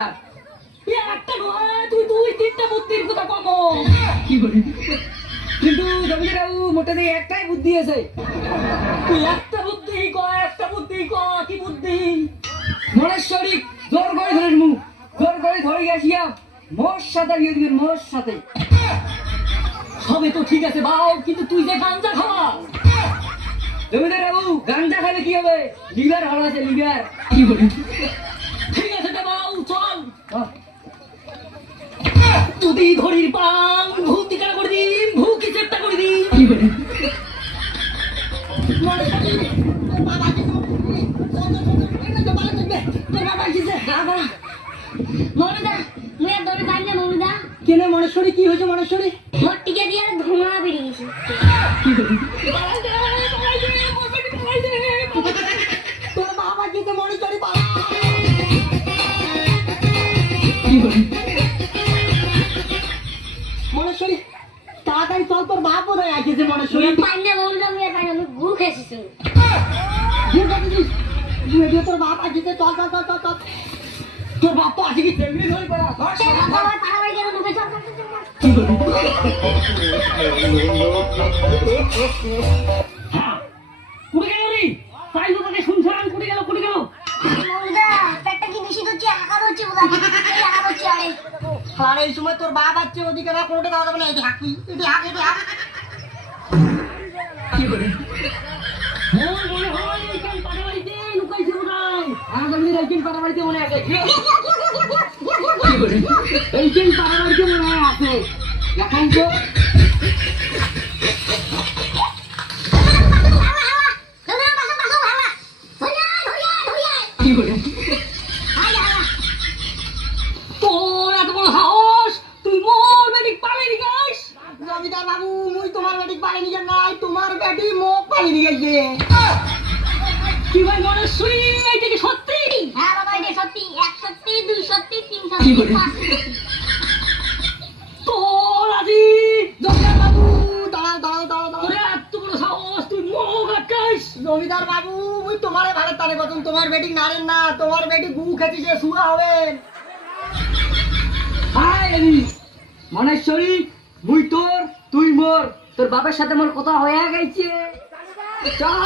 একটা নয় তুই দুই তিনটা বুদ্ধির কথা কম কি বলি কিন্তু জমিদারবাবু মোটে দিয়ে একটাই বুদ্ধি আছে তুই একটা বুদ্ধি ক কি বুদ্ধি মনেশ্বরী জোর করে ধরে মুখ জোর করে ধরে গেছিয়া মোর সাথে বিয়ে দিবেন মোর সাথে সবে তো ঠিক আছে বাউ কিন্তু তুই যে গাঞ্জা খাওয়া জমিদারবাবু গাঞ্জা খেলে কি হবে লিভার ভালো আছে লিভার কি বলি ঠিক আছে তো বাউ চল যদি ধরির পাং ভূতি কাটা করে দিন ভূকি চেষ্টা করে দিন কি বলি কেন মনেশ্বরী কি হয়েছে মনেশ্বরী ভর্তিকে দিয়ে ধোঁয়া বেরিয়ে গেছে তোর বাবা কিন্তু মনেশ্বরী মনেশ্বরী তাড়াতাড়ি চল তোর বাপ বোধহয় আসছে মনেশ্বরী পাইলে বললাম আমি গু খেয়েছি তোর বাপ আসছে চল চল চল চল চল তোর বাপ তো আসে কি চেঙ্গড়ি ধরে পড়া কুড়ে গেল রে তাই তো তাকে শুনছিলাম কুড়ে গেল পেটটা কি বেশি হচ্ছে আকার হচ্ছে আকার হচ্ছে আর এই সময় তোর বাপ আছে ওদিকে না কোনোটা খাওয়া যাবে না এটি হাঁকবি এটি হাঁক কি করে মনে হয় এইখান পাড়াবাড়িতে লুকাইছে মনে হয় আমাদের এইখান পাড়াবাড়িতে মনে আছে কি করে এইখান পাড়াবাড়িতে মনে হয় আছে এখন তো কি করে তোর এত বড় সাহস তুই মোর বেটিক পালিয়ে গাইস জমিদার বাবু মুই তোমার বেটিক পালিয়ে নিয়ে নাই তোমার বেটি মোক পালিয়ে গেছে কি ভাই মনে শুই এইটা কি সত্যি হ্যাঁ বাবা এটা সত্যি এক সত্যি দুই সত্যি তিন সত্যি পাঁচ সত্যি তোর আজি জমিদার বাবু দাঁড়াও তোর এত বড় সাহস তুই মোক আটকাইস জমিদার বাবু মুই তোমারে ভালো তারে বলতুম তোমার বেটিক নারেন না তোমার বেটি গু খেতে যে শুয়া হবে মনেশ্বরী মুই তোর তুই মোর তোর বাবার সাথে মোর কথা হয়ে গেছে চল